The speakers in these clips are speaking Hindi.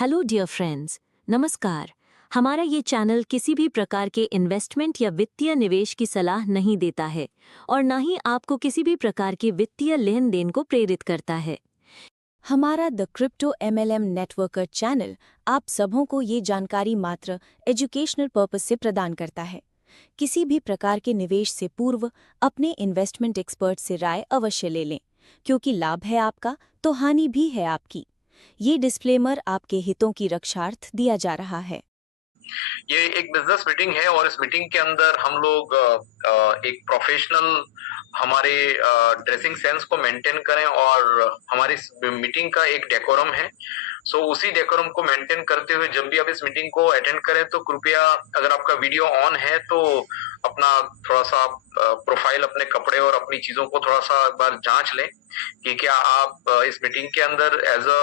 हेलो डियर फ्रेंड्स, नमस्कार। हमारा ये चैनल किसी भी प्रकार के इन्वेस्टमेंट या वित्तीय निवेश की सलाह नहीं देता है और ना ही आपको किसी भी प्रकार के वित्तीय लेन देन को प्रेरित करता है। हमारा the crypto MLM networker channel आप सबों को ये जानकारी मात्र एजुकेशनल पर्पस से प्रदान करता है। किसी भी प्रकार के निवेश से पूर्व अपने इन्वेस्टमेंट एक्सपर्ट से राय अवश्य ले लें, क्योंकि लाभ है आपका तो हानि भी है आपकी। ये डिस्क्लेमर आपके हितों की रक्षार्थ दिया जा रहा है। ये एक बिजनेस मीटिंग है और इस मीटिंग के अंदर हम लोग एक प्रोफेशनल हमारे ड्रेसिंग सेंस को मेंटेन करें और हमारी मीटिंग का एक डेकोरम है। सो उसी डेकोरम को मेंटेन करते हुए जब भी आप इस मीटिंग को अटेंड करें तो कृपया अगर आपका वीडियो ऑन है तो अपना थोड़ा सा प्रोफाइल, अपने कपड़े और अपनी चीजों को थोड़ा सा एक बार जांच लें कि क्या आप इस मीटिंग के अंदर एज अ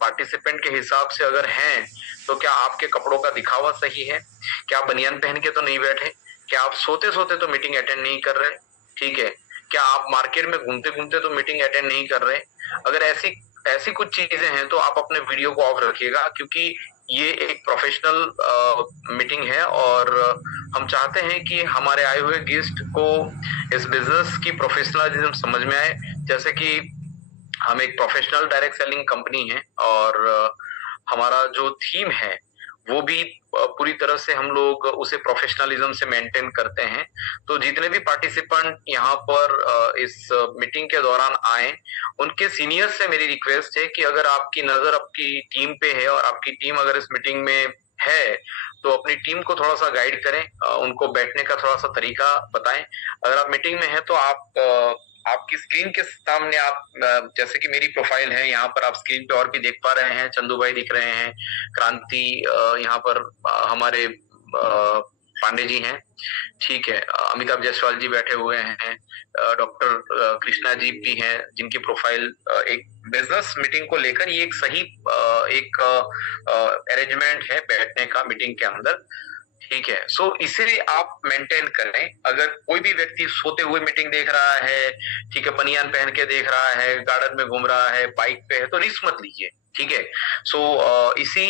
पार्टिसिपेंट के हिसाब से अगर हैं तो क्या आपके कपड़ों का दिखावा सही है, क्या आप बनियान पहन के तो नहीं बैठे, क्या आप सोते सोते तो मीटिंग अटेंड नहीं कर रहे, ठीक है, क्या आप मार्केट में घूमते घूमते तो मीटिंग अटेंड नहीं कर रहे। अगर ऐसी ऐसी कुछ चीजें हैं तो आप अपने वीडियो को ऑफ रखिएगा, क्योंकि ये एक प्रोफेशनल मीटिंग है और हम चाहते हैं कि हमारे आए हुए गेस्ट को इस बिजनेस की प्रोफेशनलिज्म समझ में आए। जैसे कि हम एक प्रोफेशनल डायरेक्ट सेलिंग कंपनी है और हमारा जो थीम है वो भी पूरी तरह से हम लोग उसे प्रोफेशनलिज्म से मेंटेन करते हैं। तो जितने भी पार्टिसिपेंट यहाँ पर इस मीटिंग के दौरान आए, उनके सीनियर से मेरी रिक्वेस्ट है कि अगर आपकी नजर आपकी टीम पे है और आपकी टीम अगर इस मीटिंग में है तो अपनी टीम को थोड़ा सा गाइड करें, उनको बैठने का थोड़ा सा तरीका बताएं। अगर आप मीटिंग में हैं तो आप आपकी स्क्रीन के सामने आप जैसे कि मेरी प्रोफाइल है, यहाँ पर आप स्क्रीन पे और भी देख पा रहे हैं, चंदू भाई दिख रहे हैं, क्रांति यहाँ पर हमारे पांडे जी हैं, ठीक है, अमिताभ जायसवाल जी बैठे हुए हैं, डॉक्टर कृष्णा जी भी हैं, जिनकी प्रोफाइल एक बिजनेस मीटिंग को लेकर ये एक सही एक अरेंजमेंट है बैठने का मीटिंग के अंदर, ठीक है। सो इसे आप मेंटेन करें। अगर कोई भी व्यक्ति सोते हुए मीटिंग देख रहा है, ठीक है, बनियान पहन के देख रहा है, गार्डन में घूम रहा है, बाइक पे है, तो रिस्क मत लीजिए, ठीक है। सो इसी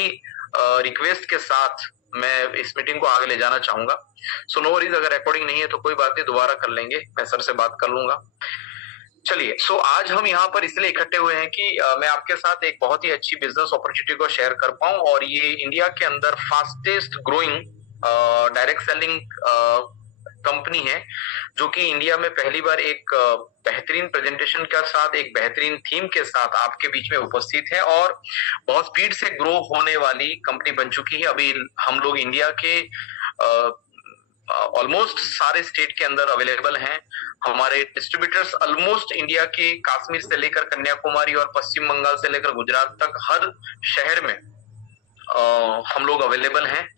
रिक्वेस्ट के साथ मैं इस मीटिंग को आगे ले जाना चाहूंगा। सो नो वरीज, अगर रिकॉर्डिंग नहीं है तो कोई बात नहीं, दोबारा कर लेंगे, मैं सर से बात कर लूंगा। चलिए, सो आज हम यहाँ पर इसलिए इकट्ठे हुए हैं कि मैं आपके साथ एक बहुत ही अच्छी बिजनेस अपॉर्चुनिटी को शेयर कर पाऊं और ये इंडिया के अंदर fastest growing direct selling company है, जो कि इंडिया में पहली बार एक बेहतरीन प्रेजेंटेशन के साथ, एक बेहतरीन थीम के साथ आपके बीच में उपस्थित है और बहुत स्पीड से ग्रो होने वाली कंपनी बन चुकी है। अभी हम लोग इंडिया के ऑलमोस्ट सारे स्टेट के अंदर अवेलेबल हैं। हमारे डिस्ट्रीब्यूटर्स ऑलमोस्ट इंडिया के कश्मीर से लेकर कन्याकुमारी और पश्चिम बंगाल से लेकर गुजरात तक हर शहर में हम लोग अवेलेबल हैं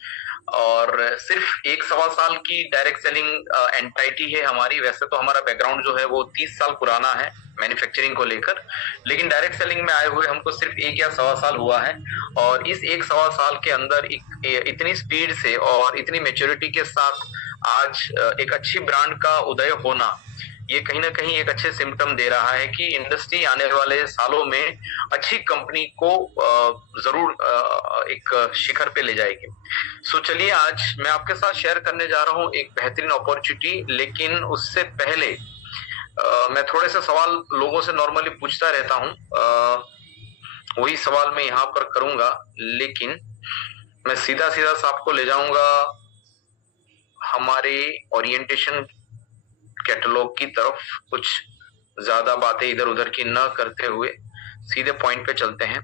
और सिर्फ 1 सवा साल की डायरेक्ट सेलिंग एंटाइटी है हमारी। वैसे तो हमारा बैकग्राउंड जो है वो 30 साल पुराना है मैन्युफैक्चरिंग को लेकर, लेकिन डायरेक्ट सेलिंग में आए हुए हमको सिर्फ 1 या 1.25 साल हुआ है और इस 1 सवा साल के अंदर इतनी स्पीड से और इतनी मेच्योरिटी के साथ आज एक अच्छी ब्रांड का उदय होना, ये कहीं ना कहीं एक अच्छे सिम्टम दे रहा है कि इंडस्ट्री आने वाले सालों में अच्छी कंपनी को जरूर एक शिखर पे ले जाएगी। सो चलिए, आज मैं आपके साथ शेयर करने जा रहा हूँ एक बेहतरीन अपॉर्चुनिटी, लेकिन उससे पहले मैं थोड़े से सवाल लोगों से नॉर्मली पूछता रहता हूँ, वही सवाल मैं यहाँ पर करूंगा, लेकिन मैं सीधा सीधा आपको ले जाऊंगा हमारे ओरिएंटेशन कैटलॉग की तरफ। कुछ ज्यादा बातें इधर उधर की न करते हुए सीधे पॉइंट पे चलते हैं।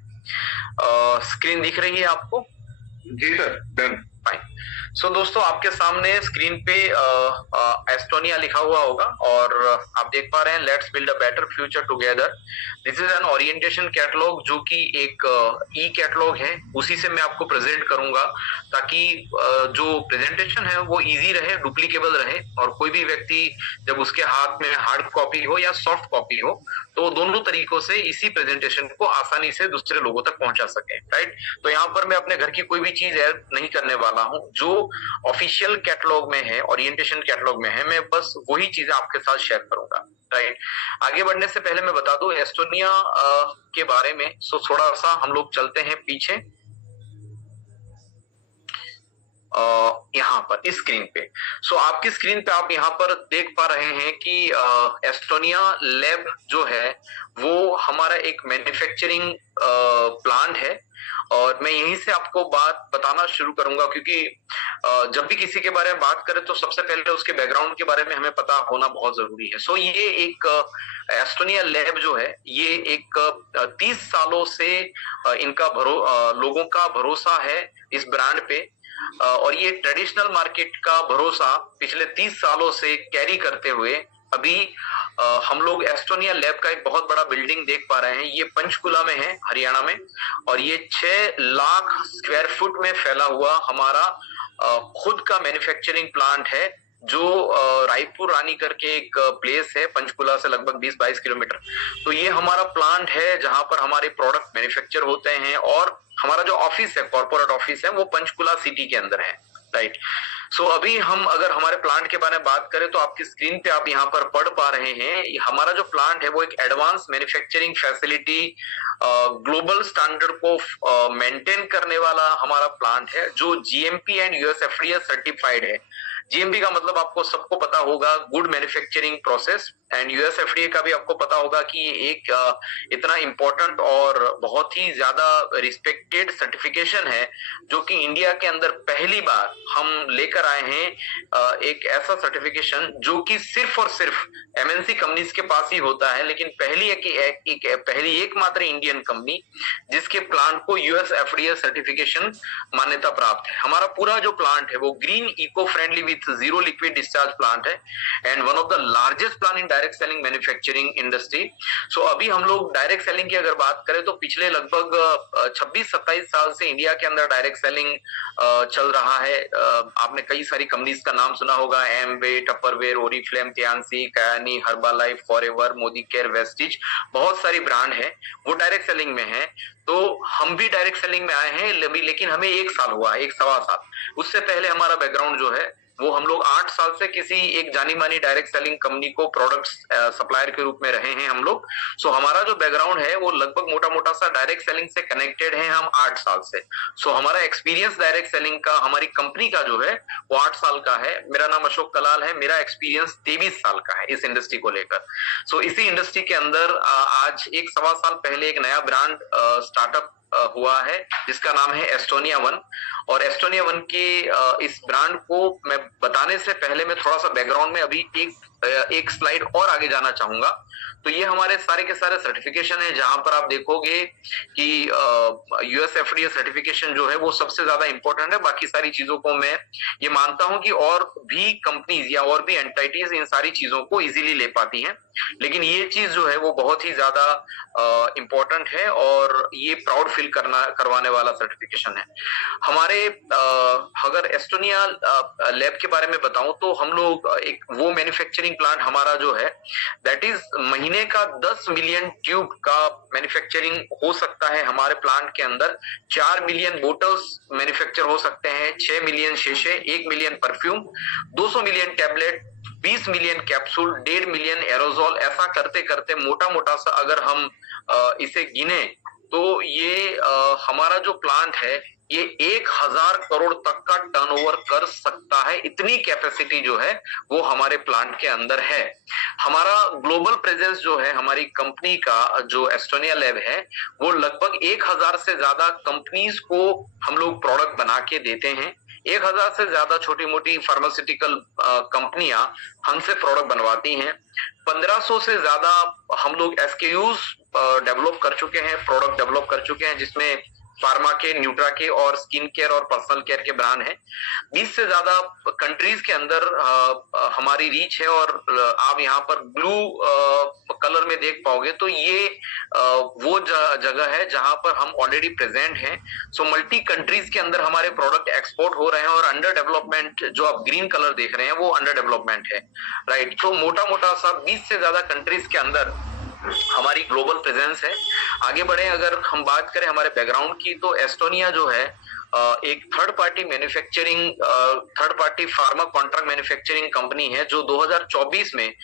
स्क्रीन दिख रही है आपको? जी सर, डन। फाइन। सो दोस्तों, आपके सामने स्क्रीन पे एस्टोनिया लिखा हुआ होगा और आप देख पा रहे हैं let's build a better future together. This is an orientation catalogue, जो कि एक ई कैटलॉग है, उसी से मैं आपको प्रेजेंट करूंगा ताकि जो प्रेजेंटेशन है वो इजी रहे, डुप्लीकेबल रहे और कोई भी व्यक्ति जब उसके हाथ में हार्ड कॉपी हो या सॉफ्ट कॉपी हो तो दोनों तरीकों से इसी प्रेजेंटेशन को आसानी से दूसरे लोगों तक पहुंचा सके, राइट। तो यहाँ पर मैं अपने घर की कोई भी चीज ऐड नहीं करने वाला हूँ, जो ऑफिशियल कैटलॉग में है, ओरिएंटेशन कैटलॉग में है, मैं बस वही चीजें आपके साथ शेयर करूंगा, राइट। आगे बढ़ने से पहले मैं बता दूं एस्टोनिया के बारे में। सो थोड़ा सा हम लोग चलते हैं पीछे। यहाँ पर इस स्क्रीन पे। सो आपकी स्क्रीन पे आप यहाँ पर देख पा रहे हैं कि एस्टोनिया लैब जो है वो हमारा एक मैन्युफैक्चरिंग प्लांट है। और मैं यहीं से आपको बात बताना शुरू करूंगा, क्योंकि जब भी किसी के बारे में बात करें तो सबसे पहले उसके बैकग्राउंड के बारे में हमें पता होना बहुत जरूरी है। सो ये एक एस्टोनिया लैब जो है ये एक 30 सालों से इनका लोगों का भरोसा है इस ब्रांड पे। और ये ट्रेडिशनल मार्केट का भरोसा पिछले 30 सालों से कैरी करते हुए अभी हम लोग एस्टोनिया लैब का एक बहुत बड़ा बिल्डिंग देख पा रहे हैं। ये पंचकुला में है, हरियाणा में, और ये 6 लाख स्क्वायर फुट में फैला हुआ हमारा खुद का मैन्युफैक्चरिंग प्लांट है, जो रायपुर रानी करके एक प्लेस है पंचकुला से लगभग 20-22 किलोमीटर। तो ये हमारा प्लांट है जहां पर हमारे प्रोडक्ट मैन्युफैक्चर होते हैं, और हमारा जो ऑफिस है, कॉर्पोरेट ऑफिस है, वो पंचकुला सिटी के अंदर है। राइट। सो अभी हम अगर हमारे प्लांट के बारे में बात करें तो आपकी स्क्रीन पे आप यहाँ पर पढ़ पा रहे हैं, हमारा जो प्लांट है वो एक advance manufacturing facility, global standard को मेंटेन करने वाला हमारा प्लांट है, जो जीएमपी एंड यूएसएफडीए सर्टिफाइड है। जीएमपी का मतलब आपको सबको पता होगा, good manufacturing process, and USFDA का भी आपको पता होगा कि ये एक इतना इंपॉर्टेंट और बहुत ही ज्यादा रिस्पेक्टेड सर्टिफिकेशन है, जो कि इंडिया के अंदर पहली बार हम लेकर आए हैं। एक ऐसा सर्टिफिकेशन जो कि सिर्फ और सिर्फ एमएनसी कंपनीज के पास ही होता है, लेकिन पहली एकमात्र इंडियन कंपनी जिसके प्लांट को यूएसएफडीए सर्टिफिकेशन मान्यता प्राप्त है। हमारा पूरा जो प्लांट है वो green, eco friendly with zero liquid discharge plant है, and one of the largest plant in direct selling manufacturing industry. So अभी हम लोग डायरेक्ट सेलिंग की अगर बात करें तो पिछले लगभग 26-27 साल से इंडिया के अंदर डायरेक्ट सेलिंग चल रहा है। आपने कई सारी कंपनीज का नाम सुना होगा, एमवे, टपरवेयर, ओरिफ्लेम, त्यानसी, कयानी, Herbalife, Forever, Modicare, Vestige, बहुत सारी ब्रांड है वो डायरेक्ट सेलिंग में है। तो हम भी डायरेक्ट सेलिंग में आए हैं, लेकिन हमें 1 साल हुआ, 1 सवा साल। उससे पहले हमारा बैकग्राउंड जो है वो हम लोग 8 साल से किसी एक जानी मानी डायरेक्ट सेलिंग कंपनी को प्रोडक्ट्स सप्लायर के रूप में रहे हैं हम लोग। सो हमारा जो बैकग्राउंड है वो लगभग मोटा मोटा सा डायरेक्ट सेलिंग से कनेक्टेड है हम 8 साल से। सो हमारा एक्सपीरियंस डायरेक्ट सेलिंग का, हमारी कंपनी का जो है वो 8 साल का है। मेरा नाम अशोक कलाल है, मेरा एक्सपीरियंस 23 साल का है इस इंडस्ट्री को लेकर। सो इसी इंडस्ट्री के अंदर आज 1 सवा साल पहले एक नया ब्रांड स्टार्टअप हुआ है जिसका नाम है एस्टोनिया वन। और एस्टोनिया वन के इस ब्रांड को मैं बताने से पहले मैं थोड़ा सा बैकग्राउंड में अभी एक स्लाइड और आगे जाना चाहूंगा। तो ये हमारे सारे के सारे सर्टिफिकेशन है, जहां पर आप देखोगे कि यूएसएफडीए सर्टिफिकेशन जो है वो सबसे ज्यादा इंपॉर्टेंट है। बाकी सारी चीजों को मैं ये मानता हूं कि और भी कंपनीज या और भी एंटिटीज इन सारी चीजों को इजीली ले पाती हैं, लेकिन ये चीज जो है वो बहुत ही ज्यादा इंपॉर्टेंट है और ये प्राउड फील करवाने वाला सर्टिफिकेशन है हमारे। अगर एस्टोनिया लैब के बारे में बताऊं तो हम लोग एक वो मैन्युफैक्चरिंग प्लांट हमारा जो है दैट इज महीने का 10 मिलियन ट्यूब का मैन्युफैक्चरिंग हो सकता है हमारे प्लांट के अंदर। 4 मिलियन बोटल्स मैन्युफैक्चर हो सकते हैं, 6 मिलियन शीशे, 1 million perfume, 200 million tablet, 20 million capsule, 1.5 million aerosol. ऐसा करते करते मोटा मोटा सा अगर हम इसे गिने तो ये हमारा जो प्लांट है ये 1000 करोड़ तक का टर्नओवर कर सकता है। इतनी कैपेसिटी जो है वो हमारे प्लांट के अंदर है। हमारा ग्लोबल प्रेजेंस जो है हमारी कंपनी का, जो एस्टोनिया लैब है, वो लगभग 1000 से ज्यादा कंपनीज को हम लोग प्रोडक्ट बना के देते हैं। 1000 से ज्यादा छोटी मोटी फार्मास्यूटिकल कंपनियां हमसे प्रोडक्ट बनवाती हैं। 1500 से ज्यादा हम लोग एसकेयूज डेवलप कर चुके हैं, प्रोडक्ट डेवलप कर चुके हैं, जिसमें फार्मा के, न्यूट्रा के और स्किन केयर और पर्सनल केयर के ब्रांड हैं। 20 से ज्यादा कंट्रीज के अंदर हमारी रीच है। और आप यहाँ पर ब्लू कलर में देख पाओगे तो ये वो जगह है जहां पर हम ऑलरेडी प्रेजेंट हैं। सो मल्टी कंट्रीज के अंदर हमारे प्रोडक्ट एक्सपोर्ट हो रहे हैं और अंडर डेवलपमेंट, जो आप ग्रीन कलर देख रहे हैं वो अंडर डेवलपमेंट है। राइट। तो मोटा मोटा सा 20 से ज्यादा कंट्रीज के अंदर हमारी ग्लोबल प्रेजेंस है। आगे बढ़े, अगर हम बात करें हमारे बैकग्राउंड की, तो एस्टोनिया जो है एक third party manufacturing, third party pharma contract manufacturing company है, जो 2024 में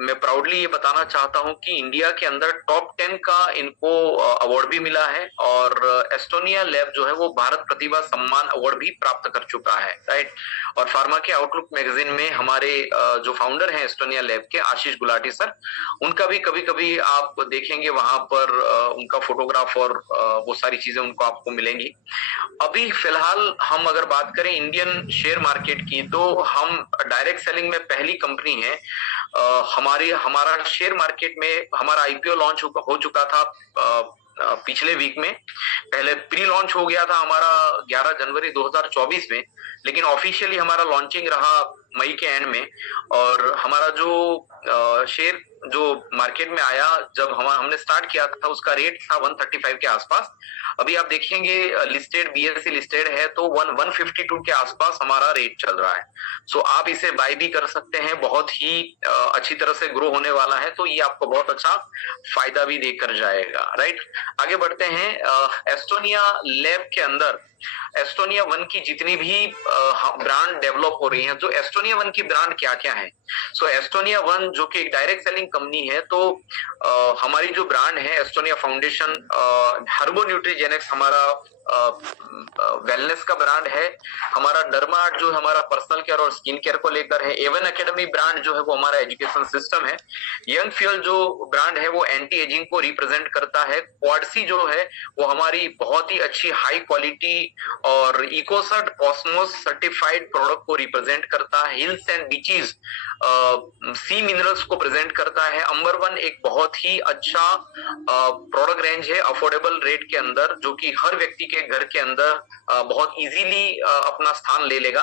मैं प्राउडली ये बताना चाहता हूं कि इंडिया के अंदर टॉप 10 का इनको अवार्ड भी मिला है और एस्टोनिया लैब जो है वो भारत प्रतिभा सम्मान अवार्ड भी प्राप्त कर चुका है, राइट। और फार्मा के आउटलुक मैगजीन में हमारे जो फाउंडर हैं एस्टोनिया लैब के, आशीष गुलाटी सर, उनका भी कभी कभी आप देखेंगे वहां पर उनका फोटोग्राफ और वो सारी चीजें उनको आपको मिलेंगी। अभी फिलहाल हम अगर बात करें इंडियन शेयर मार्केट की, तो हम डायरेक्ट सेलिंग में पहली कंपनी है। हमारा शेयर मार्केट में हमारा आईपीओ लॉन्च हो चुका था पिछले वीक में। पहले प्री लॉन्च हो गया था हमारा 11 जनवरी 2024 में, लेकिन ऑफिशियली हमारा लॉन्चिंग रहा मई के एंड में। और हमारा जो शेयर जो मार्केट में आया जब हमने स्टार्ट किया था, उसका रेट था 135 के आसपास। अभी आप देखेंगे लिस्टेड बीएसई लिस्टेड है तो 152 के आसपास हमारा रेट चल रहा है। सो आप इसे बाय भी कर सकते हैं, बहुत ही अच्छी तरह से ग्रो होने वाला है, तो ये आपको बहुत अच्छा फायदा भी देकर जाएगा, राइट। आगे बढ़ते हैं। एस्टोनिया लैब के अंदर एस्टोनिया वन की जितनी भी ब्रांड डेवलप हो रही हैं, तो एस्टोनिया वन की ब्रांड क्या क्या है। सो एस्टोनिया वन जो कि एक डायरेक्ट सेलिंग कंपनी है, तो हमारी जो ब्रांड है एस्टोनिया फाउंडेशन, हर्बो न्यूट्रीजेनिक्स हमारा वेलनेस का ब्रांड है। हमारा डर्मार्ट जो हमारा पर्सनल केयर और स्किन केयर को लेकर है। एवन एकेडमी ब्रांड जो है वो हमारा एजुकेशन सिस्टम है। यंग फ्यूल जो ब्रांड है वो एंटी एजिंग को रिप्रेजेंट करता है। क्वाडसी जो है वो हमारी बहुत ही अच्छी हाई क्वालिटी और इकोसर्ट कॉस्मोस सर्टिफाइड प्रोडक्ट को रिप्रेजेंट करता है। Hills and beaches sea minerals को प्रेजेंट करता है। अंबर वन एक बहुत ही अच्छा प्रोडक्ट रेंज है अफोर्डेबल रेट के अंदर, जो कि हर व्यक्ति के घर के अंदर बहुत इजीली अपना स्थान ले लेगा।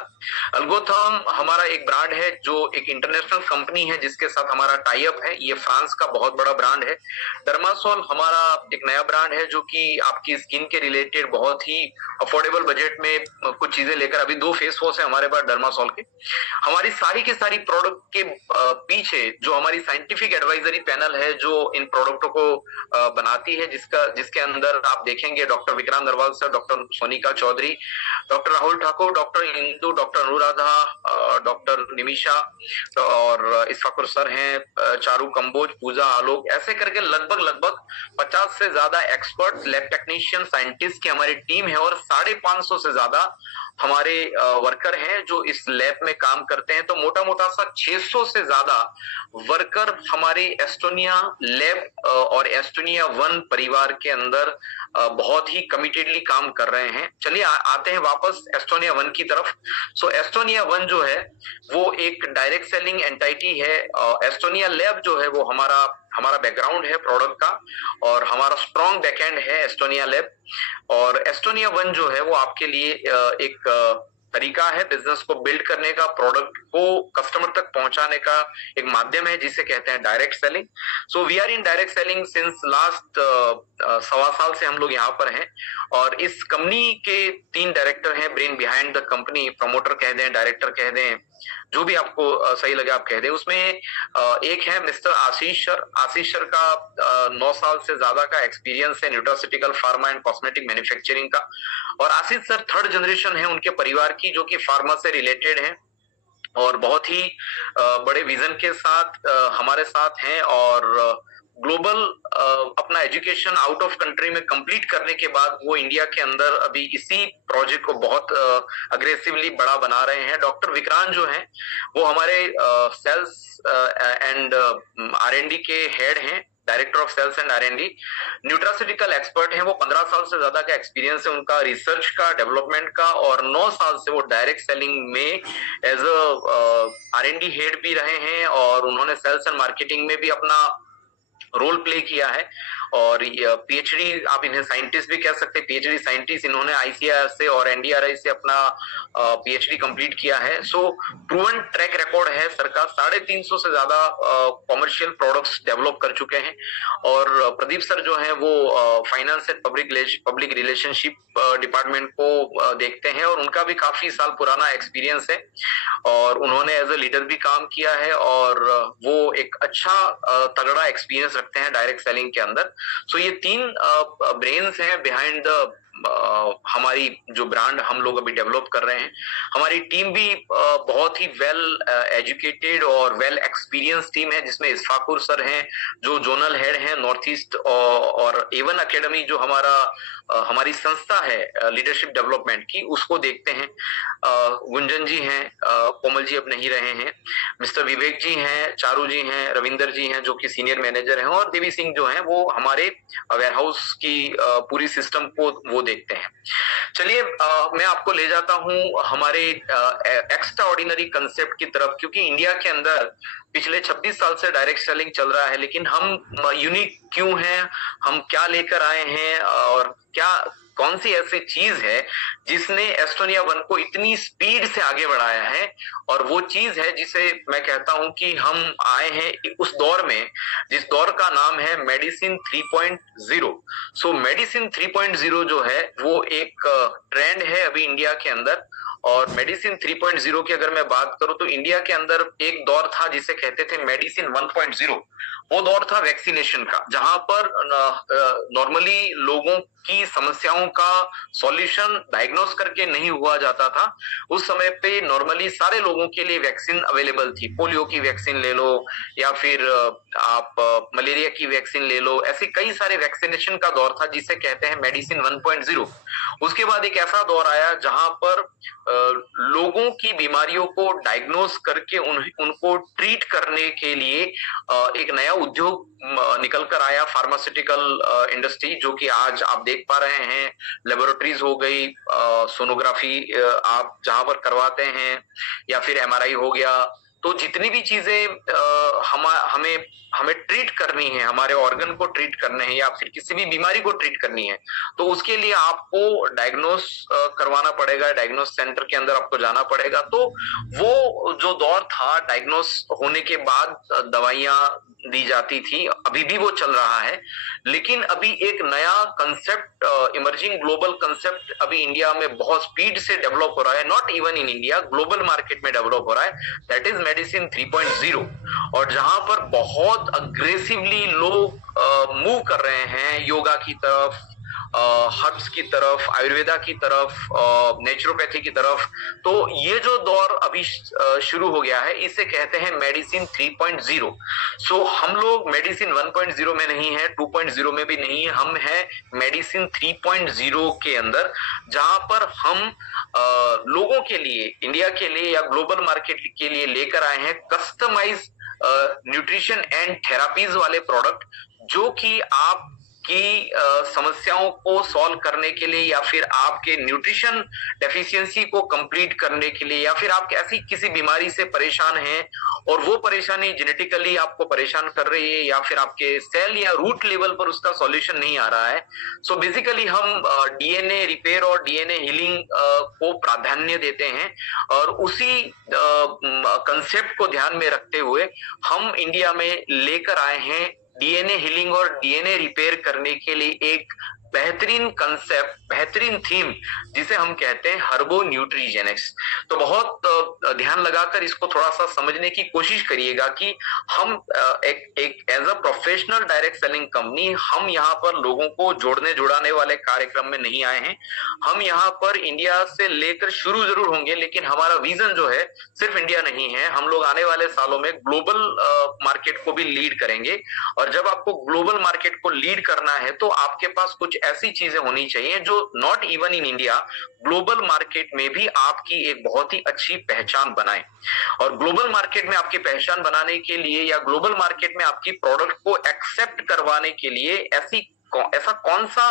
अल्गोथर्म हमारा एक ब्रांड है जो एक इंटरनेशनल कंपनी है जिसके साथ हमारा टाई अप है। ये फ्रांस का बहुत बड़ा ब्रांड है। डर्मासोल हमारा एक नया ब्रांड है जो कि आपकी स्किन के रिलेटेड बहुत ही अफोर्डेबल बजट में कुछ चीजें लेकर, अभी 2 फेस वॉश है हमारे पास डर्मासोल के। हमारी सारी के सारी प्रोडक्ट के पीछे जो हमारी साइंटिफिक एडवाइजरी पैनल है जो इन प्रोडक्टों को बनाती है, जिसके अंदर आप देखेंगे doctor Vikrant Narwal sir, doctor Sonika Chaudhary, doctor Rahul Thakur, doctor Indu, doctor Anuradha, doctor Nimisha और इस्फाकुर सर हैं, चारू कंबोज, पूजा आलोक, ऐसे करके लगभग 50 से ज्यादा एक्सपर्ट लैब टेक्नीशियन साइंटिस्ट की हमारी टीम है और 550 से ज्यादा हमारे वर्कर हैं जो इस लैब में काम करते हैं। तो मोटा मोटा सा 600 से ज्यादा वर्कर हमारे एस्टोनिया लैब और एस्टोनिया वन परिवार के अंदर बहुत ही कमिटेडली काम कर रहे हैं। चलिए आते हैं वापस एस्टोनिया वन की तरफ। सो एस्टोनिया वन जो है वो एक डायरेक्ट सेलिंग एंटाइटी है। एस्टोनिया लैब जो है वो हमारा बैकग्राउंड है प्रोडक्ट का और हमारा स्ट्रॉन्ग बैकएंड है एस्टोनिया लैब। और एस्टोनिया वन जो है वो आपके लिए एक तरीका है बिजनेस को बिल्ड करने का, प्रोडक्ट को कस्टमर तक पहुंचाने का एक माध्यम है जिसे कहते हैं direct selling. So we are in direct selling since last 1.25 साल से हम लोग यहाँ पर हैं। और इस कंपनी के 3 डायरेक्टर हैं, brain behind the company, promoter कह दें, डायरेक्टर कह दें, जो भी आपको सही लगे आप कह दें। उसमें एक है मिस्टर आशीष सर। आशीष सर का 9 साल से ज्यादा का एक्सपीरियंस है nutraceutical pharma and cosmetic manufacturing का। और आशीष सर 3rd जनरेशन है उनके परिवार की जो कि फार्मा से रिलेटेड है और बहुत ही बड़े विजन के साथ हमारे साथ हैं। और ग्लोबल अपना एजुकेशन आउट ऑफ कंट्री में कंप्लीट करने के बाद वो इंडिया के अंदर अभी इसी प्रोजेक्ट को बहुत अग्रेसिवली बड़ा बना रहे हैं। डॉक्टर विक्रांत जो हैं वो हमारे सेल्स एंड R&D के हेड हैं, director of sales and R&D, nutraceutical expert हैं। वो 15 साल से ज्यादा का एक्सपीरियंस है उनका रिसर्च का, डेवलपमेंट का, और 9 साल से वो डायरेक्ट सेलिंग में एज अ R&D हेड भी रहे हैं और उन्होंने सेल्स एंड मार्केटिंग में भी अपना रोल प्ले किया है। और पीएचडी आप इन्हें साइंटिस्ट भी कह सकते हैं, पीएचडी साइंटिस्ट इन्होंने आईसीआर से और एनडीआरआई से अपना पीएचडी कंप्लीट किया है। सो प्रूवन ट्रैक रिकॉर्ड है सर का। 350 से ज्यादा कॉमर्शियल प्रोडक्ट्स डेवलप कर चुके हैं। और प्रदीप सर जो है वो finance and public relationship department को देखते हैं और उनका भी काफी साल पुराना एक्सपीरियंस है और उन्होंने एज अ लीडर भी काम किया है और वो एक अच्छा तगड़ा एक्सपीरियंस रखते हैं डायरेक्ट सेलिंग के अंदर। सो ये 3 ब्रेन्स हैं बिहाइंड द हमारी जो ब्रांड हम लोग अभी डेवलप कर रहे हैं, हमारी टीम भी बहुत ही वेल एजुकेटेड और वेल एक्सपीरियंस टीम है, जिसमें इस्फाकुर सर हैं जो जोनल हेड हैं नॉर्थ ईस्ट, और एवन अकेडमी जो हमारी संस्था है लीडरशिप डेवलपमेंट की, उसको देखते हैं। गुंजन जी हैं, कोमल जी अब नहीं रहे हैं, मिस्टर विवेक जी हैं, चारू जी हैं, रविंदर जी हैं जो कि सीनियर मैनेजर हैं, और देवी सिंह जो हैं वो हमारे वेयरहाउस की पूरी सिस्टम को वो देखते हैं। चलिए मैं आपको ले जाता हूं हमारे एक्स्ट्रा ऑर्डिनरी कंसेप्ट की तरफ, क्योंकि इंडिया के अंदर पिछले 26 साल से डायरेक्ट सेलिंग चल रहा है, लेकिन हम यूनिक क्यों हैं, हम क्या लेकर आए हैं, और क्या कौन सी ऐसी चीज है जिसने एस्टोनिया वन को इतनी स्पीड से आगे बढ़ाया है। और वो चीज है जिसे मैं कहता हूं कि हम आए हैं उस दौर में जिस दौर का नाम है मेडिसिन 3.0। सो मेडिसिन 3.0 जो है वो एक ट्रेंड है अभी इंडिया के अंदर। और मेडिसिन 3.0 की अगर मैं बात करूं तो इंडिया के अंदर एक दौर था जिसे कहते थे मेडिसिन 1.0। वो दौर था वैक्सीनेशन का, जहां पर नॉर्मली लोगों की समस्याओं का सॉल्यूशन डायग्नोस करके नहीं हुआ जाता था। उस समय पे नॉर्मली सारे लोगों के लिए वैक्सीन अवेलेबल थी। पोलियो की वैक्सीन ले लो या फिर आप मलेरिया की वैक्सीन ले लो, ऐसे कई सारे वैक्सीनेशन का दौर था जिसे कहते हैं मेडिसिन 1.0। उसके बाद एक ऐसा दौर आया जहां पर लोगों की बीमारियों को डायग्नोस करके उनको ट्रीट करने के लिए एक नया उद्योग निकल कर आया, फार्मास्यूटिकल इंडस्ट्री, जो कि आज आप देख पा रहे हैं। लेबोरेटरीज हो गई, सोनोग्राफी आप जहां पर करवाते हैं, या फिर एमआरआई हो गया, तो जितनी भी चीजें हमें ट्रीट करनी है, हमारे ऑर्गन को ट्रीट करने हैं या फिर किसी भी बीमारी को ट्रीट करनी है, तो उसके लिए आपको डायग्नोस करवाना पड़ेगा, डायग्नोस सेंटर के अंदर आपको जाना पड़ेगा। तो वो जो दौर था, डायग्नोस होने के बाद दवाइयां दी जाती थी, अभी भी वो चल रहा है। लेकिन अभी एक नया कंसेप्ट, इमर्जिंग ग्लोबल कंसेप्ट अभी इंडिया में बहुत स्पीड से डेवलप हो रहा है, not even in India, global market में डेवलप हो रहा है, दैट इज मेडिसिन 3.0। और जहां पर बहुत अग्रेसिवली लोग मूव कर रहे हैं योगा की तरफ, हर्ब्स की तरफ, आयुर्वेदा की तरफ, नेचुरोपैथी की तरफ। तो ये जो दौर अभी शुरू हो गया है, इसे कहते हैं मेडिसिन 3.0। सो हम लोग मेडिसिन 1.0 में नहीं है, 2.0 में भी नहीं है, हम है मेडिसिन 3.0 के अंदर, जहां पर हम लोगों के लिए, इंडिया के लिए या ग्लोबल मार्केट के लिए लेकर आए हैं कस्टमाइज न्यूट्रिशन एंड थेरापीज वाले प्रोडक्ट, जो कि आप की समस्याओं को सॉल्व करने के लिए, या फिर आपके न्यूट्रिशन डेफिशिएंसी को कंप्लीट करने के लिए, या फिर आप ऐसी किसी बीमारी से परेशान हैं और वो परेशानी जेनेटिकली आपको परेशान कर रही है, या फिर आपके सेल या रूट लेवल पर उसका सॉल्यूशन नहीं आ रहा है। सो बेसिकली हम डीएनए रिपेयर और डीएनए हीलिंग को प्राधान्य देते हैं, और उसी कंसेप्ट को ध्यान में रखते हुए हम इंडिया में लेकर आए हैं डीएनए हीलिंग और डीएनए रिपेयर करने के लिए एक बेहतरीन कंसेप्ट, बेहतरीन थीम, जिसे हम कहते हैं हर्बो न्यूट्रीजेनिक्स। तो बहुत ध्यान लगाकर इसको थोड़ा सा समझने की कोशिश करिएगा कि हम एक as a professional direct selling company, हम यहाँ पर लोगों को जोड़ने जुड़ाने वाले कार्यक्रम में नहीं आए हैं। हम यहाँ पर इंडिया से लेकर शुरू जरूर होंगे, लेकिन हमारा विजन जो है सिर्फ इंडिया नहीं है, हम लोग आने वाले सालों में ग्लोबल मार्केट को भी लीड करेंगे। और जब आपको ग्लोबल मार्केट को लीड करना है तो आपके पास कुछ ऐसी चीजें होनी चाहिए जो not even in India, global market में भी आपकी एक बहुत ही अच्छी पहचान बनाए। और ग्लोबल मार्केट में आपकी पहचान बनाने के लिए या ग्लोबल मार्केट में आपकी प्रोडक्ट को एक्सेप्ट करवाने के लिए ऐसा कौन सा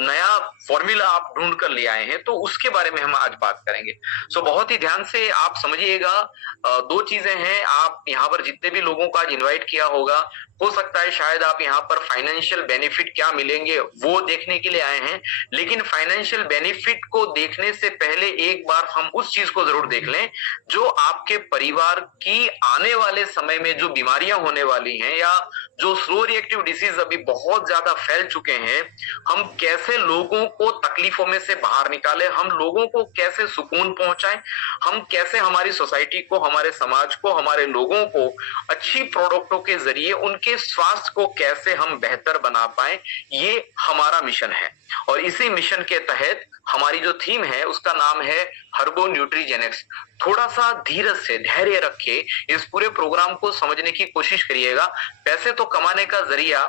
नया फॉर्मूला आप ढूंढ कर ले आए हैं, तो उसके बारे में हम आज बात करेंगे। सो बहुत ही ध्यान से आप समझिएगा। दो चीजें हैं, आप यहाँ पर जितने भी लोगों को आज इनवाइट किया होगा, हो सकता है शायद आप यहाँ पर फाइनेंशियल बेनिफिट क्या मिलेंगे वो देखने के लिए आए हैं, लेकिन फाइनेंशियल बेनिफिट को देखने से पहले एक बार हम उस चीज को जरूर देख लें जो आपके परिवार की आने वाले समय में जो बीमारियां होने वाली हैं, या जो स्लो रिएक्टिव डिसीज अभी बहुत ज्यादा फैल चुके हैं, हम कैसे लोगों को तकलीफों में से बाहर निकाले, हम लोगों को कैसे सुकून पहुंचाएं, हम कैसे हमारी सोसाइटी को, हमारे समाज को, हमारे लोगों को अच्छी प्रोडक्टों के जरिए उनके स्वास्थ्य को कैसे हम बेहतर बना पाए, ये हमारा मिशन है। और इसी मिशन के तहत हमारी जो थीम है उसका नाम है हर्बो न्यूट्रीजेनिक्स। थोड़ा सा धीरज से, धैर्य रखे इस पूरे प्रोग्राम को समझने की कोशिश करिएगा। पैसे तो कमाने का जरिया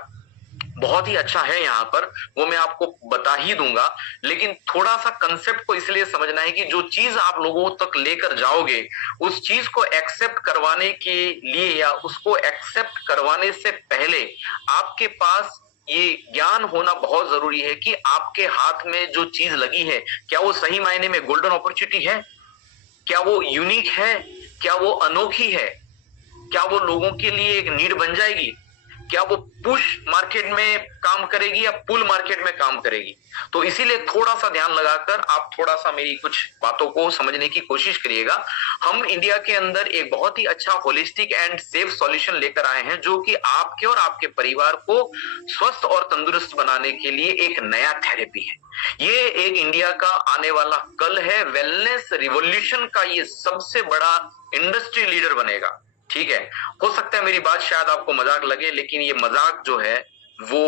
बहुत ही अच्छा है यहाँ पर, वो मैं आपको बता ही दूंगा, लेकिन थोड़ा सा कंसेप्ट को इसलिए समझना है कि जो चीज आप लोगों तक लेकर जाओगे, उस चीज को एक्सेप्ट करवाने के लिए या उसको एक्सेप्ट करवाने से पहले आपके पास ये ज्ञान होना बहुत जरूरी है कि आपके हाथ में जो चीज लगी है, क्या वो सही मायने में गोल्डन अपॉर्चुनिटी है, क्या वो यूनिक है, क्या वो अनोखी है, क्या वो लोगों के लिए एक नीड बन जाएगी, क्या वो पुश मार्केट में काम करेगी या पुल मार्केट में काम करेगी। तो इसीलिए थोड़ा सा ध्यान लगाकर आप थोड़ा सा मेरी कुछ बातों को समझने की कोशिश करिएगा। हम इंडिया के अंदर एक बहुत ही अच्छा होलिस्टिक एंड सेफ सॉल्यूशन लेकर आए हैं, जो कि आपके और आपके परिवार को स्वस्थ और तंदुरुस्त बनाने के लिए एक नया थेरेपी है। ये एक इंडिया का आने वाला कल है, वेलनेस रिवॉल्यूशन का ये सबसे बड़ा इंडस्ट्री लीडर बनेगा। ठीक है, हो सकता है मेरी बात शायद आपको मजाक लगे, लेकिन ये मजाक जो है वो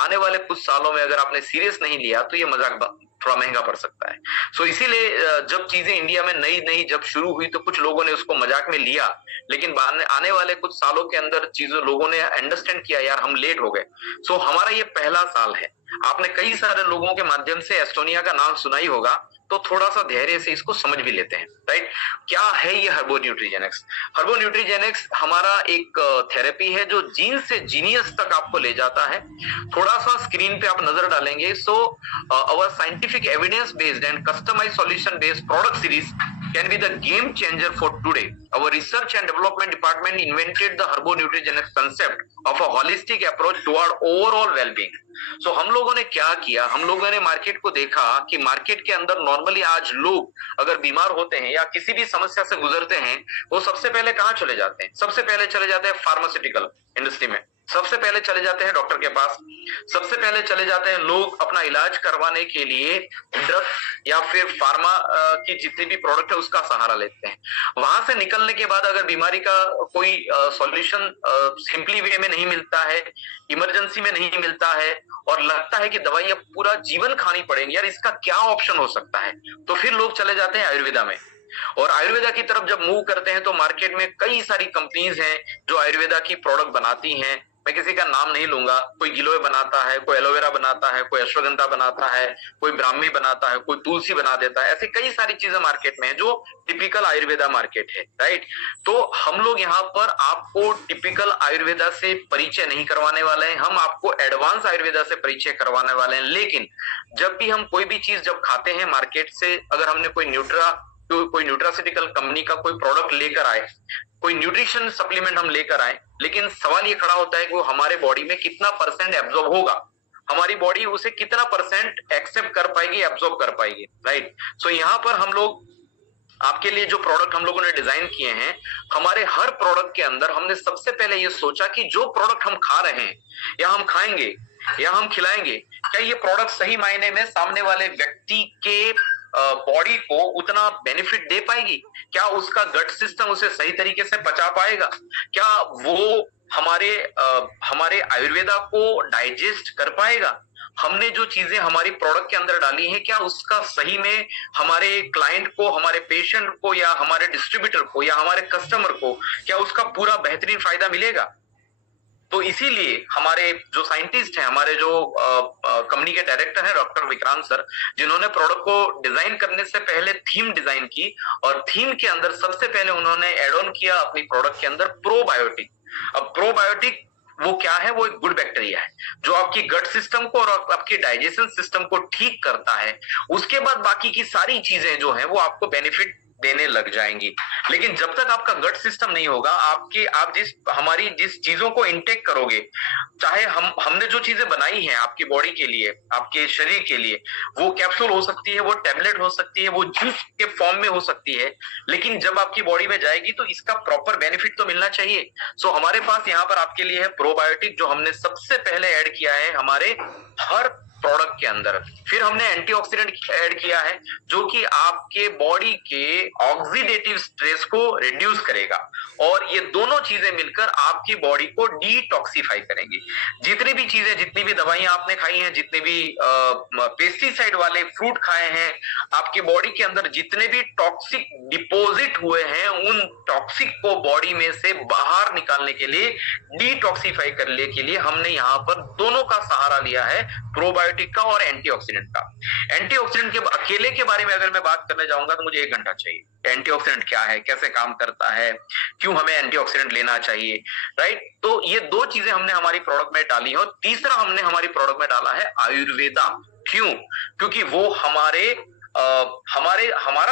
आने वाले कुछ सालों में अगर आपने सीरियस नहीं लिया तो ये मजाक थोड़ा महंगा पड़ सकता है। सो इसीलिए जब चीजें इंडिया में नई नई जब शुरू हुई तो कुछ लोगों ने उसको मजाक में लिया, लेकिन आने वाले कुछ सालों के अंदर चीजों लोगों ने अंडरस्टैंड किया, यार हम लेट हो गए। सो हमारा ये पहला साल है। आपने कई सारे लोगों के माध्यम से एस्टोनिया का नाम सुना ही होगा, तो थोड़ा सा धैर्य से इसको समझ भी लेते हैं। राइट, क्या है ये हर्बो न्यूट्रीजेनिक्स? हर्बो न्यूट्रीजेनिक्स हमारा एक थेरेपी है जो जीन से जीनियस तक आपको ले जाता है। थोड़ा सा स्क्रीन पे आप नजर डालेंगे। So our scientific evidence based and customised solution based product series can be the game changer for today. Our research and development department invented the Herbo Nutrigenics concept of a holistic approach toward overall well-being. So हम लोगों ने क्या किया, हम लोगों ने मार्केट को देखा कि मार्केट के अंदर नॉर्मली आज लोग अगर बीमार होते हैं या किसी भी समस्या से गुजरते हैं, वो सबसे पहले कहाँ चले जाते हैं? सबसे पहले चले जाते हैं फार्मास्यूटिकल इंडस्ट्री में, सबसे पहले चले जाते हैं डॉक्टर के पास, सबसे पहले चले जाते हैं लोग अपना इलाज करवाने के लिए ड्रग या फिर फार्मा की जितनी भी प्रोडक्ट है उसका सहारा लेते हैं। वहां से निकलने के बाद अगर बीमारी का कोई सॉल्यूशन सिंपली वे में नहीं मिलता है, इमरजेंसी में नहीं मिलता है और लगता है कि दवाइयां पूरा जीवन खानी पड़ेंगी, यार इसका क्या ऑप्शन हो सकता है, तो फिर लोग चले जाते हैं आयुर्वेदा में। और आयुर्वेदा की तरफ जब मूव करते हैं तो मार्केट में कई सारी कंपनीज हैं जो आयुर्वेदा की प्रोडक्ट बनाती हैं। मैं किसी का नाम नहीं लूंगा, कोई गिलोय बनाता है, कोई एलोवेरा बनाता है, कोई अश्वगंधा बनाता है, कोई ब्राह्मी बनाता है, कोई तुलसी बना देता है। ऐसी कई सारी चीजें मार्केट में है जो टिपिकल आयुर्वेदा मार्केट है। राइट, तो हम लोग यहाँ पर आपको टिपिकल आयुर्वेदा से परिचय नहीं करवाने वाले हैं, हम आपको एडवांस आयुर्वेदा से परिचय करवाने वाले हैं। लेकिन जब भी हम कोई भी चीज जब खाते हैं मार्केट से, अगर हमने कोई न्यूट्रास्यूटिकल कंपनी का कोई प्रोडक्ट लेकर आए, कोई न्यूट्रिशन सप्लीमेंट हम लेकर आए, लेकिन सवाल ये खड़ा होता है कि वो हमारे बॉडी में कितना परसेंट एब्जॉर्ब होगा, हमारी बॉडी उसे कितना परसेंट एक्सेप्ट कर पाएगी, एब्जॉर्ब कर पाएगी। राइट, सो यहाँ पर हम लोग आपके लिए जो प्रोडक्ट हम लोगों ने डिजाइन किए हैं, हमारे हर प्रोडक्ट के अंदर हमने सबसे पहले ये सोचा कि जो प्रोडक्ट हम खा रहे हैं या हम खाएंगे या हम खिलाएंगे, क्या ये प्रोडक्ट सही मायने में सामने वाले व्यक्ति के बॉडी को उतना बेनिफिट दे पाएगी? क्या उसका गट सिस्टम उसे सही तरीके से पचा पाएगा? क्या वो हमारे आयुर्वेदा को डाइजेस्ट कर पाएगा? हमने जो चीजें हमारी प्रोडक्ट के अंदर डाली हैं, क्या उसका सही में हमारे क्लाइंट को, हमारे पेशेंट को या हमारे डिस्ट्रीब्यूटर को या हमारे कस्टमर को, क्या उसका पूरा बेहतरीन फायदा मिलेगा? तो इसीलिए हमारे जो साइंटिस्ट हैं, हमारे जो कंपनी के डायरेक्टर हैं डॉक्टर विक्रांत सर, जिन्होंने प्रोडक्ट को डिजाइन करने से पहले थीम डिजाइन की और थीम के अंदर सबसे पहले उन्होंने एड ऑन किया अपनी प्रोडक्ट के अंदर प्रोबायोटिक। अब प्रोबायोटिक वो क्या है? वो एक गुड बैक्टीरिया है जो आपकी गट सिस्टम को और आपके डाइजेशन सिस्टम को ठीक करता है। उसके बाद बाकी की सारी चीजें जो है वो आपको बेनिफिट देने लग जाएंगी। लेकिन जब तक आपका गट सिस्टम नहीं होगा, आप जिस चीजों को इनटेक करोगे, चाहे हमने जो चीजें बनाई हैं आपकी बॉडी के लिए, आपके शरीर के लिए, वो कैप्सूल हो सकती है, वो टैबलेट हो सकती है, वो जूस के फॉर्म में हो सकती है, लेकिन जब आपकी बॉडी में जाएगी तो इसका प्रॉपर बेनिफिट तो मिलना चाहिए। सो हमारे पास यहाँ पर आपके लिए है प्रोबायोटिक, जो हमने सबसे पहले ऐड किया है हमारे हर प्रोडक्ट के अंदर। फिर हमने एंटीऑक्सीडेंट ऐड किया है, जो कि आपके बॉडी के ऑक्सीडेटिव स्ट्रेस को रिड्यूस करेगा, और ये दोनों चीजें मिलकर आपकी बॉडी को डिटॉक्सिफाई करेंगी। जितनी भी दवाइयां आपने खाई हैं, जितने भी पेस्टिसाइड वाले फ्रूट खाए हैं, आपकी बॉडी के अंदर जितने भी टॉक्सिक डिपॉजिट हुए हैं, उन टॉक्सिक को बॉडी में से बाहर निकालने के लिए, डिटॉक्सिफाई करने के लिए हमने यहाँ पर दोनों का सहारा लिया है, प्रोबायोटिक का और एंटीऑक्सीडेंट का। एंटीऑक्सीडेंट के अकेले के बारे में अगर मैं बात करने जाऊंगा तो मुझे 1 घंटा चाहिए। एंटीऑक्सीडेंट क्या है, कैसे काम करता है, क्यों हमें एंटीऑक्सीडेंट लेना चाहिए, राइट? तो ये 2 चीजें हमने हमारी प्रोडक्ट में डाली है, और तीसरा हमने हमारी प्रोडक्ट में डाला है आयुर्वेदा। क्यों? क्योंकि वो हमारा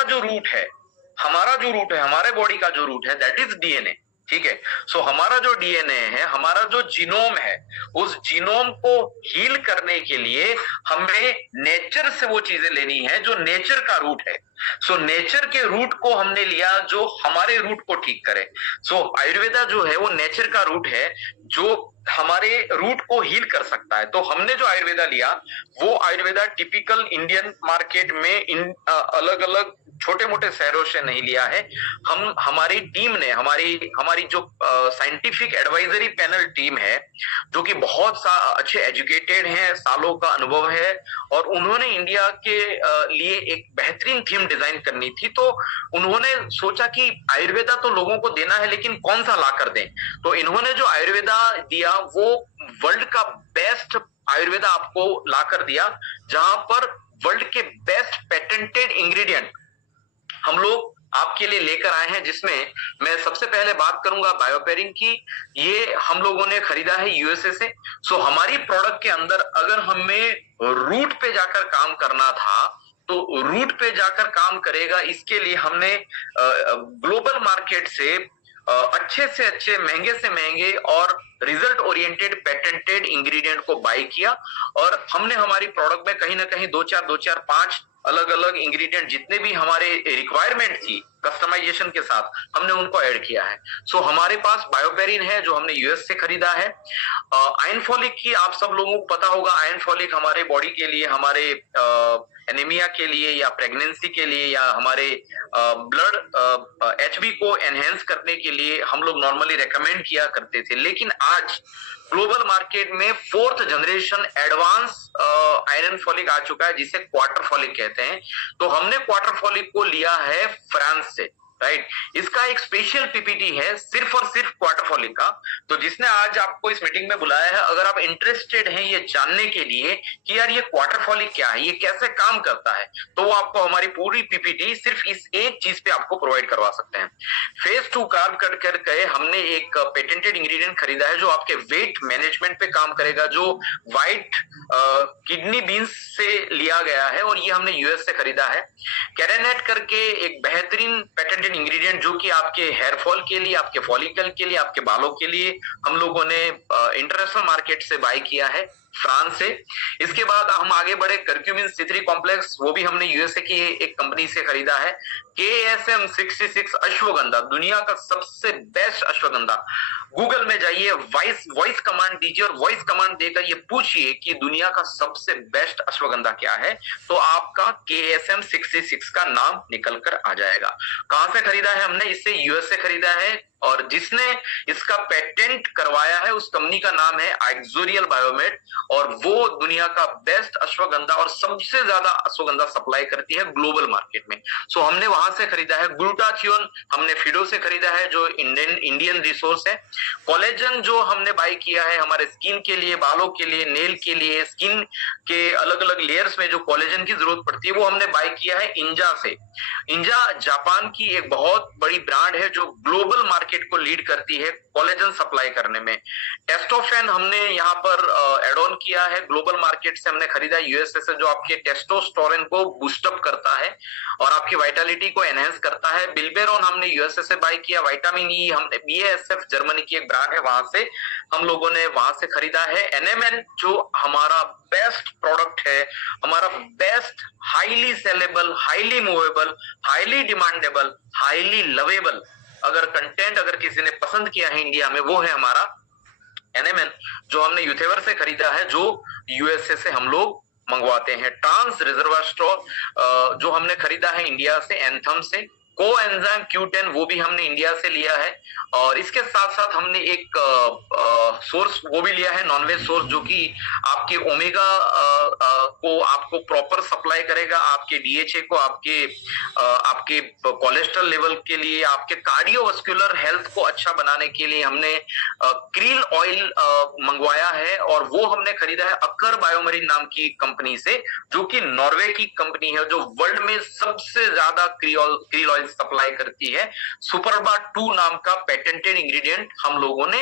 जो रूट है, हमारे बॉडी का जो रूट है, दैट इज डीएनए। ठीक है, सो हमारा जो डीएनए है, हमारा जो जीनोम है, उस जीनोम को हील करने के लिए हमें नेचर से वो चीजें लेनी है जो नेचर का रूट है। सो नेचर के रूट को हमने लिया जो हमारे रूट को ठीक करे। सो आयुर्वेदा जो है वो नेचर का रूट है जो हमारे रूट को हील कर सकता है। तो हमने जो आयुर्वेदा लिया, वो आयुर्वेदा टिपिकल इंडियन मार्केट में अलग अलग छोटे मोटे शहरों से नहीं लिया है। हमारी टीम ने, हमारी जो साइंटिफिक एडवाइजरी पैनल टीम है, जो कि बहुत अच्छे एजुकेटेड हैं, सालों का अनुभव है, और उन्होंने इंडिया के लिए एक बेहतरीन थीम डिजाइन करनी थी। तो उन्होंने सोचा कि आयुर्वेदा तो लोगों को देना है, लेकिन कौन सा ला कर दें। तो इन्होंने जो आयुर्वेदा दिया वो वर्ल्ड का बेस्ट आयुर्वेदा आपको ला कर दिया, जहां पर वर्ल्ड के बेस्ट पेटेंटेड इंग्रेडिएंट हम लोग आपके लिए लेकर आए हैं। जिसमें मैं सबसे पहले बात करूंगा बायोपेरिन की। ये हम लोगों ने खरीदा है यूएसए से। सो हमारी प्रोडक्ट के अंदर अगर हमें रूट पे जाकर काम करना था तो रूट पे जाकर काम करेगा। इसके लिए हमने ग्लोबल मार्केट से अच्छे से अच्छे, महंगे से महंगे और रिजल्ट ओरिएंटेड पेटेंटेड इंग्रेडिएंट को बाय किया, और हमने हमारी प्रोडक्ट में कहीं ना कहीं 2-4-5 अलग अलग इंग्रेडिएंट जितने भी हमारे रिक्वायरमेंट थी कस्टमाइजेशन के साथ, हमने उनको ऐड किया है। सो हमारे पास बायोपेरिन है जो हमने यूएस से खरीदा है। आयरन फॉलिक की आप सब लोगों को पता होगा, आयरन फॉलिक हमारे बॉडी के लिए, हमारे एनीमिया के लिए या प्रेगनेंसी के लिए या हमारे ब्लड एचबी को एनहेंस करने के लिए हम लोग नॉर्मली रेकमेंड किया करते थे। लेकिन आज ग्लोबल मार्केट में 4th generation advance iron folic आ चुका है, जिसे क्वार्टर फॉलिक कहते हैं। तो हमने क्वार्टर फॉलिक को लिया है फ्रांस से, राइट? इसका एक स्पेशल पीपीटी है सिर्फ और सिर्फ क्वार्टर फॉलिक का। तो जिसने आज आपको इस मीटिंग में बुलाया है, अगर आप इंटरेस्टेड हैं ये जानने के लिए कि यार ये क्वार्टर फॉलिक क्या है, ये कैसे काम करता है, तो वो आपको हमारी पूरी पीपीटी सिर्फ इस एक चीज पे आपको प्रोवाइड करवा सकते हैं। फेज 2 कार्ब कट करके हमने एक पेटेंटेड इंग्रेडिएंट खरीदा है जो आपके वेट मैनेजमेंट पे काम करेगा, जो व्हाइट किडनी बीन्स से लिया गया है, और ये हमने यूएस से खरीदा है। कैरेनेट करके एक बेहतरीन पेटेंटेड इंग्रेडिएंट जो कि आपके हेयर फॉल के लिए, आपके फॉलिकल के लिए, आपके बालों के लिए हम लोगों ने इंटरनेशनल मार्केट से बाय किया है फ्रांस से। इसके बाद हम आगे बढ़े, करक्यूमिन C3 कॉम्प्लेक्स, वो भी हमने यूएसए की एक कंपनी से खरीदा है। KSM 66 अश्वगंधा, दुनिया का सबसे बेस्ट अश्वगंधा। गूगल में जाइए, वॉइस कमांड दीजिए और वॉइस कमांड देकर ये पूछिए कि दुनिया का सबसे बेस्ट अश्वगंधा क्या है, तो आपका KSM 66 का नाम निकल कर आ जाएगा। कहां से खरीदा है हमने? इससे यूएस से खरीदा है, और जिसने इसका पेटेंट करवाया है उस कंपनी का नाम है आइक्सोरियल बायोमेड, और वो दुनिया का बेस्ट अश्वगंधा और सबसे ज्यादा अश्वगंधा सप्लाई करती है ग्लोबल मार्केट में। सो हमने वहां से खरीदा है। ग्लूटाथियोन हमने फिडो से खरीदा है जो इंडियन रिसोर्स है। कोलेजन जो हमने बाय किया है हमारे स्किन के लिए, बालों के लिए, नेल के लिए, स्किन के अलग अलग लेयर्स में जो कोलेजन की जरूरत पड़ती है, वो हमने बाय किया है इंजा से। इंजा जापान की एक बहुत बड़ी ब्रांड है जो ग्लोबल मार्केट मार्केट को लीड करती है कोलेजन सप्लाई करने में। टेस्टोफेन हमने यहाँ पर एड ऑन किया है, ग्लोबल मार्केट से हमने खरीदा यूएसए से, जो आपके टेस्टोस्टेरोन को बूस्टअप करता है और आपकी वाइटलिटी को एनहेंस करता है। बिल्बेरोन हमने यूएसए से बाय किया। विटामिन ई हमने बीएएसएफ जर्मनी की एक ब्रांड है, वहां से हम लोगों ने वहां से खरीदा है। एनएमएन जो हमारा बेस्ट प्रोडक्ट है, हमारा best highly saleable, highly movable, highly demandable, highly lovable अगर कंटेंट अगर किसी ने पसंद किया है इंडिया में, वो है हमारा एनएमएन, जो हमने यूथेवर से खरीदा है, जो यूएसए से हम लोग मंगवाते हैं। ट्रांस रिजर्वास्ट्रोल जो हमने खरीदा है इंडिया से, एंथम से। कोएंजाइम Q10 वो भी हमने इंडिया से लिया है। और इसके साथ साथ हमने एक सोर्स वो भी लिया है, नॉनवेज सोर्स, जो कि आपके ओमेगा को आपको प्रॉपर सप्लाई करेगा, आपके डीएचए को, आपके कोलेस्ट्रॉल लेवल के लिए, आपके कार्डियोवास्कुलर हेल्थ को अच्छा बनाने के लिए हमने क्रील ऑयल मंगवाया है, और वो हमने खरीदा है अकर बायोमरीन नाम की कंपनी से, जो कि नॉर्वे की कंपनी है, जो वर्ल्ड में सबसे ज्यादा क्रील ऑयल सप्लाई करती है। सुपरबा 2 नाम का पेटेंटेड इंग्रेडिएंट हम लोगों ने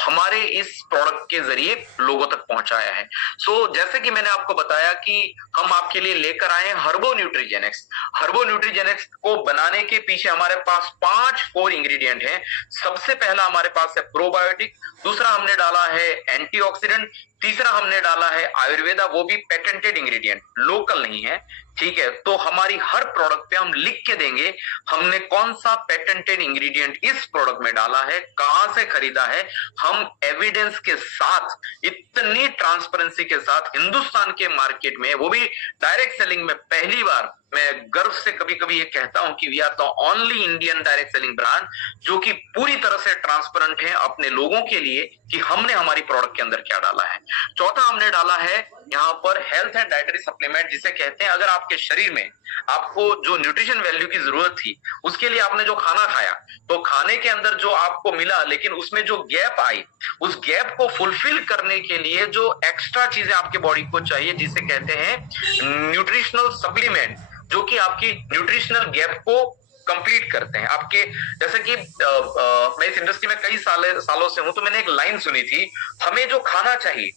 हमारे इस प्रोडक्ट के जरिए लोगों तक पहुंचाया है। सो जैसे कि मैंने आपको बताया कि हम आपके लिए लेकर आए हैं हर्बो न्यूट्रीजेनिक्स। हर्बो न्यूट्रीजेनिक्स को बनाने के पीछे हमारे पास 5 कोर इंग्रेडिएंट हैं। सबसे पहला हमारे पास है प्रोबायोटिक, दूसरा हमने डाला है एंटीऑक्सीडेंट, तीसरा हमने डाला है आयुर्वेदा, वो भी पेटेंटेड इंग्रेडिएंट, लोकल नहीं है, ठीक है। तो हमारी हर प्रोडक्ट पे हम लिख के देंगे हमने कौन सा पेटेंटेड इंग्रेडिएंट इस प्रोडक्ट में डाला है, कहां से खरीदा है। हम एविडेंस के साथ, इतनी ट्रांसपेरेंसी के साथ हिंदुस्तान के मार्केट में, वो भी डायरेक्ट सेलिंग में पहली बार, मैं गर्व से कभी कभी ये कहता हूं कि we are the only Indian direct selling brand जो कि पूरी तरह से ट्रांसपेरेंट है अपने लोगों के लिए कि हमने हमारी प्रोडक्ट के अंदर क्या डाला है। चौथा हमने डाला है यहाँ पर हेल्थ एंड डाइटरी सप्लीमेंट, जिसे कहते हैं अगर आपके शरीर में आपको जो न्यूट्रिशन वैल्यू की जरूरत थी, उसके लिए आपने जो खाना खाया, तो खाने के अंदर जो आपको मिला, लेकिन उसमें जो गैप आई, उस गैप को फुलफिल करने के लिए जो एक्स्ट्रा चीजें आपके बॉडी को चाहिए, जिसे कहते हैं न्यूट्रिशनल सप्लीमेंट, जो कि आपकी न्यूट्रिशनल गैप को कंप्लीट करते हैं। आपके जैसे कि मैं इस इंडस्ट्री में कई सालों से हूं, तो मैंने एक लाइन सुनी थी, हमें जो खाना चाहिए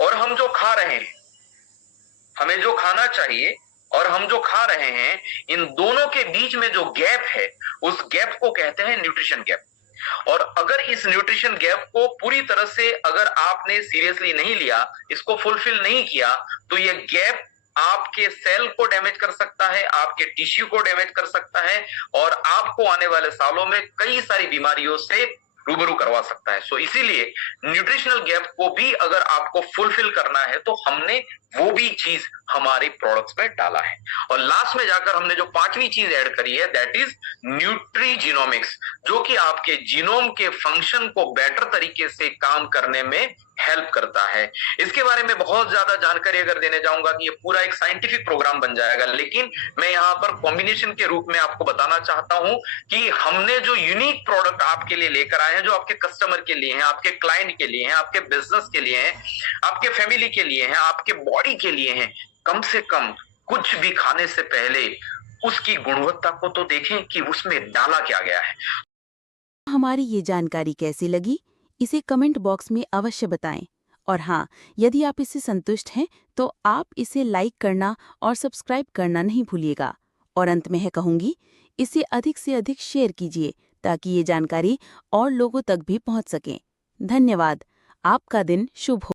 और हम जो खा रहे हैं, हमें जो खाना चाहिए और हम जो खा रहे हैं, इन दोनों के बीच में जो गैप है, उस गैप को कहते हैं न्यूट्रिशन गैप। और अगर इस न्यूट्रिशन गैप को पूरी तरह से अगर आपने सीरियसली नहीं लिया, इसको फुलफिल नहीं किया, तो ये गैप आपके सेल को डैमेज कर सकता है, आपके टिश्यू को डैमेज कर सकता है, और आपको आने वाले सालों में कई सारी बीमारियों से रूबरू करवा सकता है। सो इसीलिए न्यूट्रिशनल गैप को भी अगर आपको फुलफिल करना है, तो हमने वो भी चीज हमारे प्रोडक्ट्स में डाला है। और लास्ट में जाकर हमने जो 5वीं चीज ऐड करी है, दैट इज न्यूट्रीजीनोमिक्स, जो कि आपके जीनोम के फंक्शन को बेटर तरीके से काम करने में हेल्प करता है। इसके बारे में बहुत ज्यादा जानकारी अगर देने जाऊंगा कि ये पूरा एक साइंटिफिक प्रोग्राम बन जाएगा, लेकिन मैं यहाँ पर कॉम्बिनेशन के रूप में आपको बताना चाहता हूं कि हमने जो यूनिक प्रोडक्ट आपके लिए लेकर आए हैं, जो आपके कस्टमर के लिए हैं, आपके क्लाइंट के लिए हैं, आपके बिजनेस के लिए हैं, आपके फैमिली के लिए हैं, आपके बॉडी के लिए हैं, कम से कम कुछ भी खाने से पहले उसकी गुणवत्ता को तो देखें कि उसमें डाला क्या गया है। हमारी ये जानकारी कैसी लगी, इसे कमेंट बॉक्स में अवश्य बताएं। और हाँ, यदि आप इससे संतुष्ट हैं तो आप इसे लाइक करना और सब्सक्राइब करना नहीं भूलिएगा। और अंत में कहूँगी, इसे अधिक से अधिक शेयर कीजिए ताकि ये जानकारी और लोगों तक भी पहुँच सके। धन्यवाद। आपका दिन शुभ हो।